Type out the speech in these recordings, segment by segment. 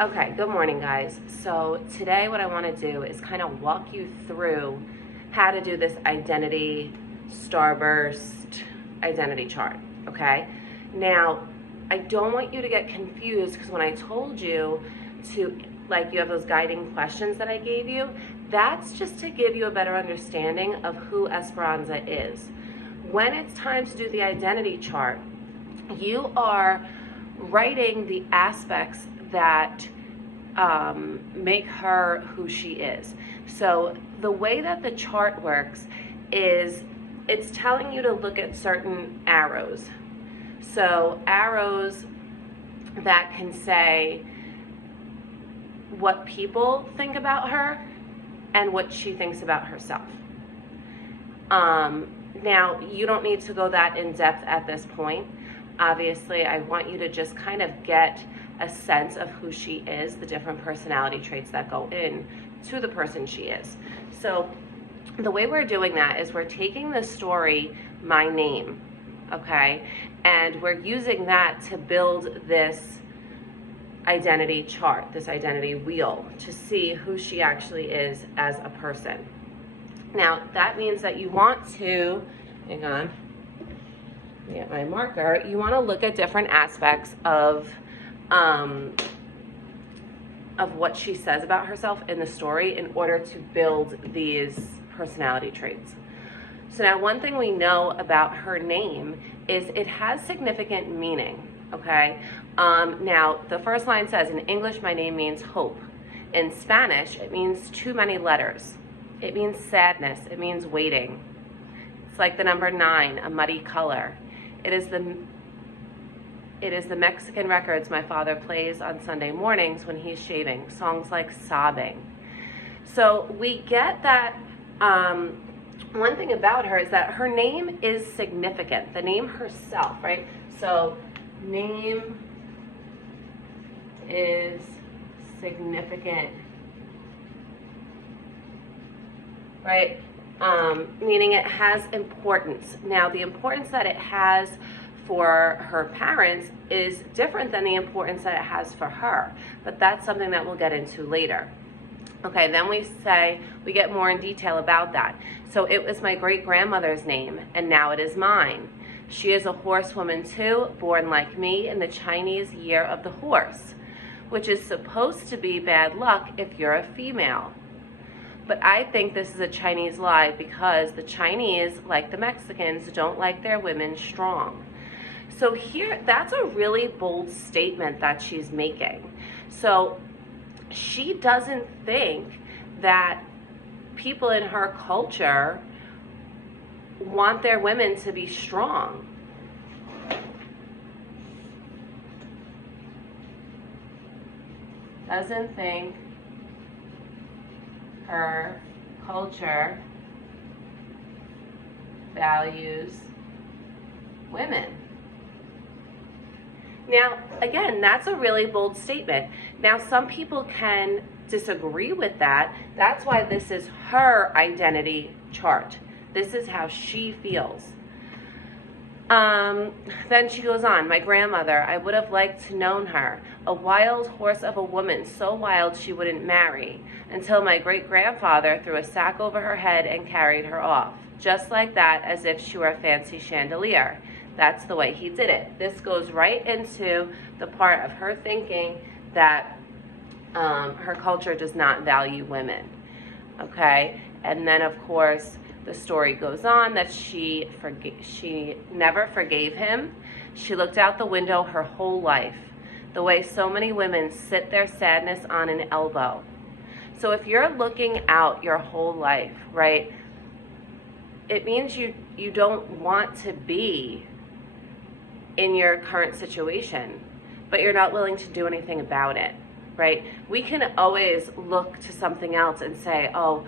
Okay, good morning, guys. So today what I want to do is kind of walk you through how to do this identity starburst identity chart, okay? Now, I don't want you to get confused because when I told you to, like, you have those guiding questions that I gave you, that's just to give you a better understanding of who Esperanza is. When it's time to do the identity chart, you are writing the aspects that make her who she is. So the way that the chart works is it's telling you to look at certain arrows. So arrows that can say what people think about her and what she thinks about herself. Now, you don't need to go that in depth at this point. Obviously, I want you to just kind of get a sense of who she is, the different personality traits that go in to the person she is. So the way we're doing that is we're taking the story, My Name, okay? And we're using that to build this identity chart, this identity wheel, to see who she actually is as a person. Now, that means that you want to, hang on, get my marker, you want to look at different aspects of what she says about herself in the story in order to build these personality traits. So now one thing we know about her name is it has significant meaning, okay? Now the first line says, in English, my name means hope. In Spanish, it means too many letters. It means sadness, it means waiting. It's like the number 9, a muddy color. It is the Mexican records my father plays on Sunday mornings when he's shaving, songs like Sobbing. So we get that one thing about her is that her name is significant, the name herself, right? So name is significant, right? Meaning it has importance. Now, the importance that it has for her parents is different than the importance that it has for her, but that's something that we'll get into later. Okay, then we get more in detail about that. So it was my great-grandmother's name, and now it is mine. She is a horsewoman too, born like me in the Chinese year of the horse, which is supposed to be bad luck if you're a female. But I think this is a Chinese lie because the Chinese, like the Mexicans, don't like their women strong. So here, that's a really bold statement that she's making. So she doesn't think that people in her culture want their women to be strong. Doesn't think her culture values women. Now, again, that's a really bold statement. Now, some people can disagree with that. That's why this is her identity chart. This is how she feels. Then she goes on, my grandmother, I would have liked to known her. A wild horse of a woman, so wild she wouldn't marry, until my great-grandfather threw a sack over her head and carried her off. Just like that, as if she were a fancy chandelier. That's the way he did it. This goes right into the part of her thinking that her culture does not value women, okay? And then, of course, the story goes on that she never forgave him. She looked out the window her whole life, the way so many women sit their sadness on an elbow. So if you're looking out your whole life, right, it means you don't want to be in your current situation, but you're not willing to do anything about it, right? We can always look to something else and say, oh,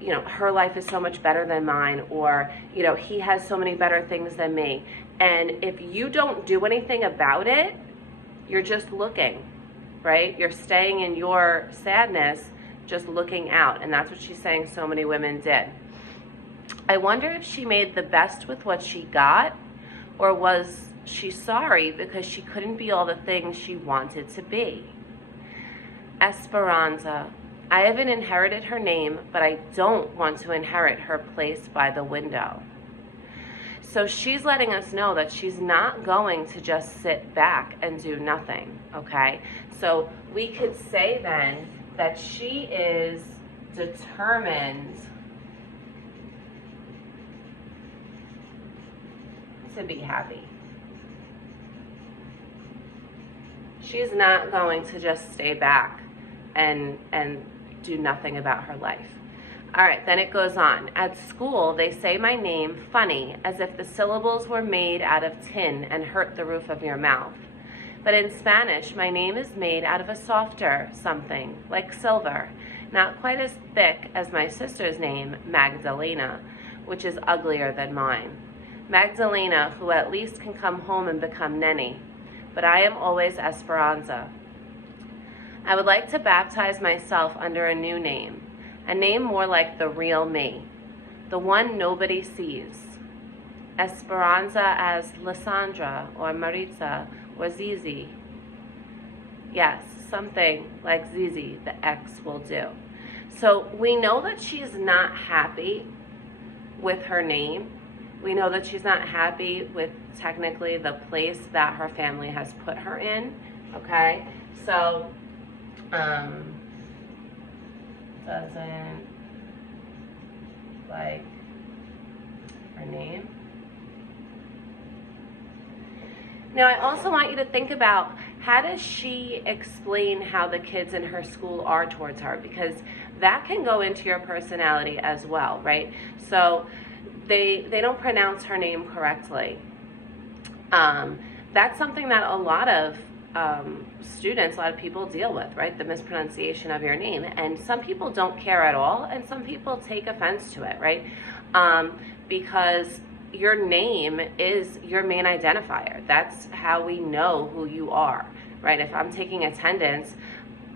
you know, her life is so much better than mine, or, you know, he has so many better things than me. And if you don't do anything about it, you're just looking, right? You're staying in your sadness, just looking out. And that's what she's saying so many women did. I wonder if she made the best with what she got, or was she's sorry because she couldn't be all the things she wanted to be. Esperanza. I haven't inherited her name, but I don't want to inherit her place by the window. So she's letting us know that she's not going to just sit back and do nothing, okay? So we could say then that she is determined to be happy. She's not going to just stay back and do nothing about her life. All right, then it goes on. At school, they say my name funny, as if the syllables were made out of tin and hurt the roof of your mouth. But in Spanish, my name is made out of a softer something, like silver, not quite as thick as my sister's name, Magdalena, which is uglier than mine. Magdalena, who at least can come home and become Nenny, but I am always Esperanza. I would like to baptize myself under a new name, a name more like the real me, the one nobody sees. Esperanza as Lysandra or Maritza or Zizi. Yes, something like Zizi, the X will do. So we know that she's not happy with her name. We know that she's not happy with technically the place that her family has put her in, okay? So, doesn't like her name. Now, I also want you to think about, how does she explain how the kids in her school are towards her? Because that can go into your personality as well, right? So they don't pronounce her name correctly. That's something that a lot of students, a lot of people deal with, right? The mispronunciation of your name. And some people don't care at all, and some people take offense to it, right? Because your name is your main identifier. That's how we know who you are, right? If I'm taking attendance,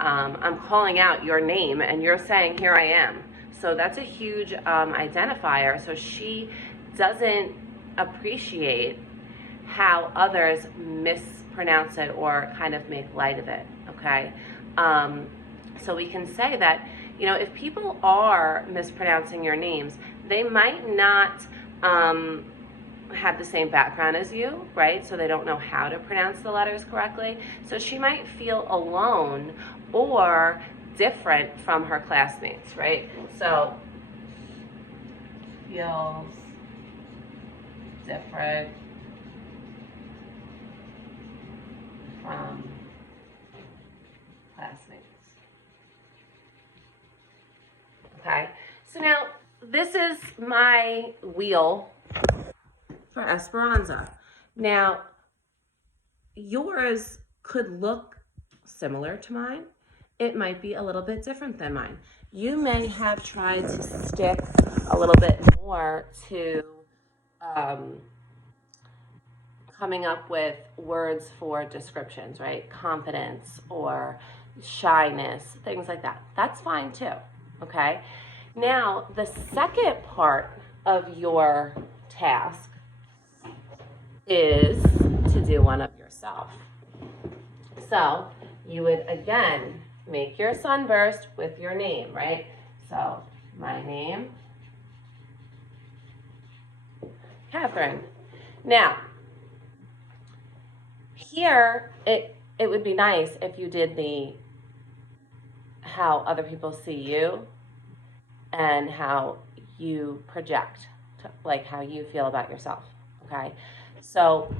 I'm calling out your name and you're saying, here I am. So that's a huge identifier. So she doesn't appreciate how others mispronounce it or kind of make light of it, okay? So we can say that, you know, if people are mispronouncing your names, they might not have the same background as you, right? So they don't know how to pronounce the letters correctly. So she might feel alone or different from her classmates, right? So feels different from classmates. Okay, so now this is my wheel for Esperanza. Now, yours could look similar to mine. It might be a little bit different than mine. You may have tried to stick a little bit more to coming up with words for descriptions, right? Confidence or shyness, things like that. That's fine too, okay? Now, the second part of your task is to do one of yourself. So you would, again, make your sunburst with your name, right? So my name, Catherine. Now, here, it would be nice if you did the how other people see you and how you project, like how you feel about yourself, okay? So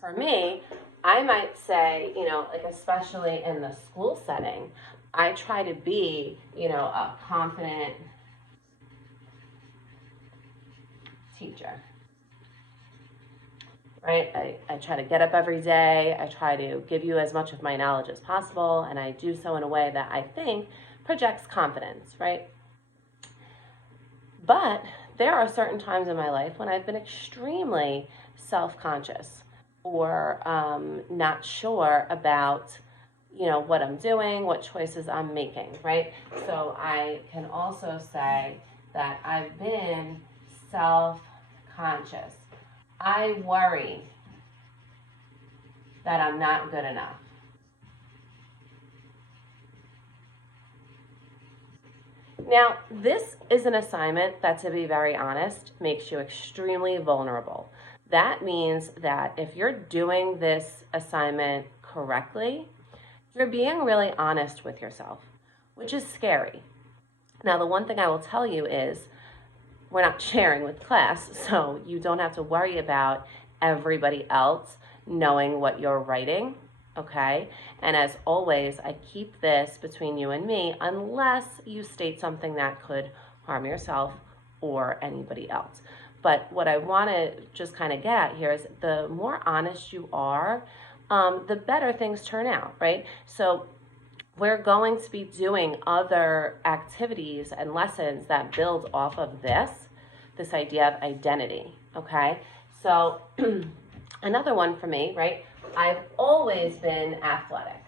for me, I might say, you know, like especially in the school setting, I try to be, you know, a confident teacher, right? I try to get up every day. I try to give you as much of my knowledge as possible, and I do so in a way that I think projects confidence, right? But there are certain times in my life when I've been extremely self-conscious or not sure about, you know, what I'm doing, what choices I'm making, right? So I can also say that I've been self-conscious. I worry that I'm not good enough. Now, this is an assignment that, to be very honest, makes you extremely vulnerable. That means that if you're doing this assignment correctly, you're being really honest with yourself, which is scary. Now, the one thing I will tell you is we're not sharing with class, so you don't have to worry about everybody else knowing what you're writing, okay? And as always, I keep this between you and me unless you state something that could harm yourself or anybody else. But what I want to just kind of get at here is the more honest you are, the better things turn out, right? So we're going to be doing other activities and lessons that build off of this idea of identity, okay? So another one for me, right? I've always been athletic.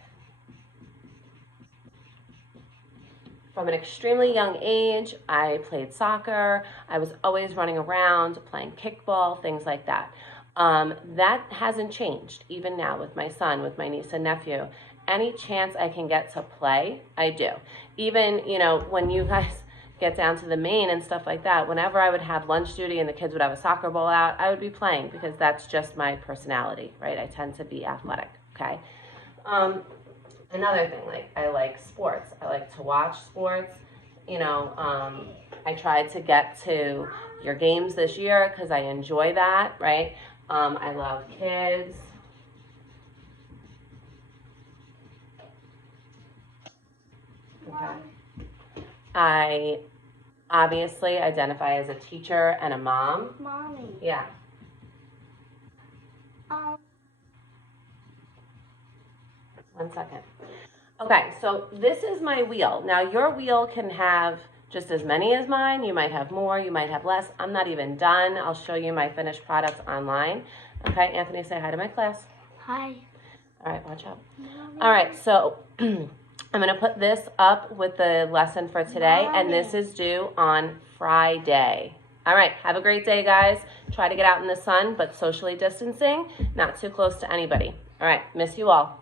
From an extremely young age, I played soccer. I was always running around, playing kickball, things like that. That hasn't changed, even now with my son, with my niece and nephew. Any chance I can get to play, I do. Even, when you guys get down to the main and stuff like that, whenever I would have lunch duty and the kids would have a soccer ball out, I would be playing because that's just my personality, right? I tend to be athletic, okay? Another thing, I like sports. I like to watch sports. I tried to get to your games this year because I enjoy that, right? I love kids. Okay. I obviously identify as a teacher and a mom. Mommy. Yeah. One second. Okay, so this is my wheel. Now your wheel can have just as many as mine. You might have more, you might have less. I'm not even done. I'll show you my finished products online. Okay, Anthony, say hi to my class. Hi. All right, watch out. Mommy. All right, so I'm going to put this up with the lesson for today, and this is due on Friday. All right, have a great day, guys. Try to get out in the sun, but socially distancing, not too close to anybody. All right, miss you all.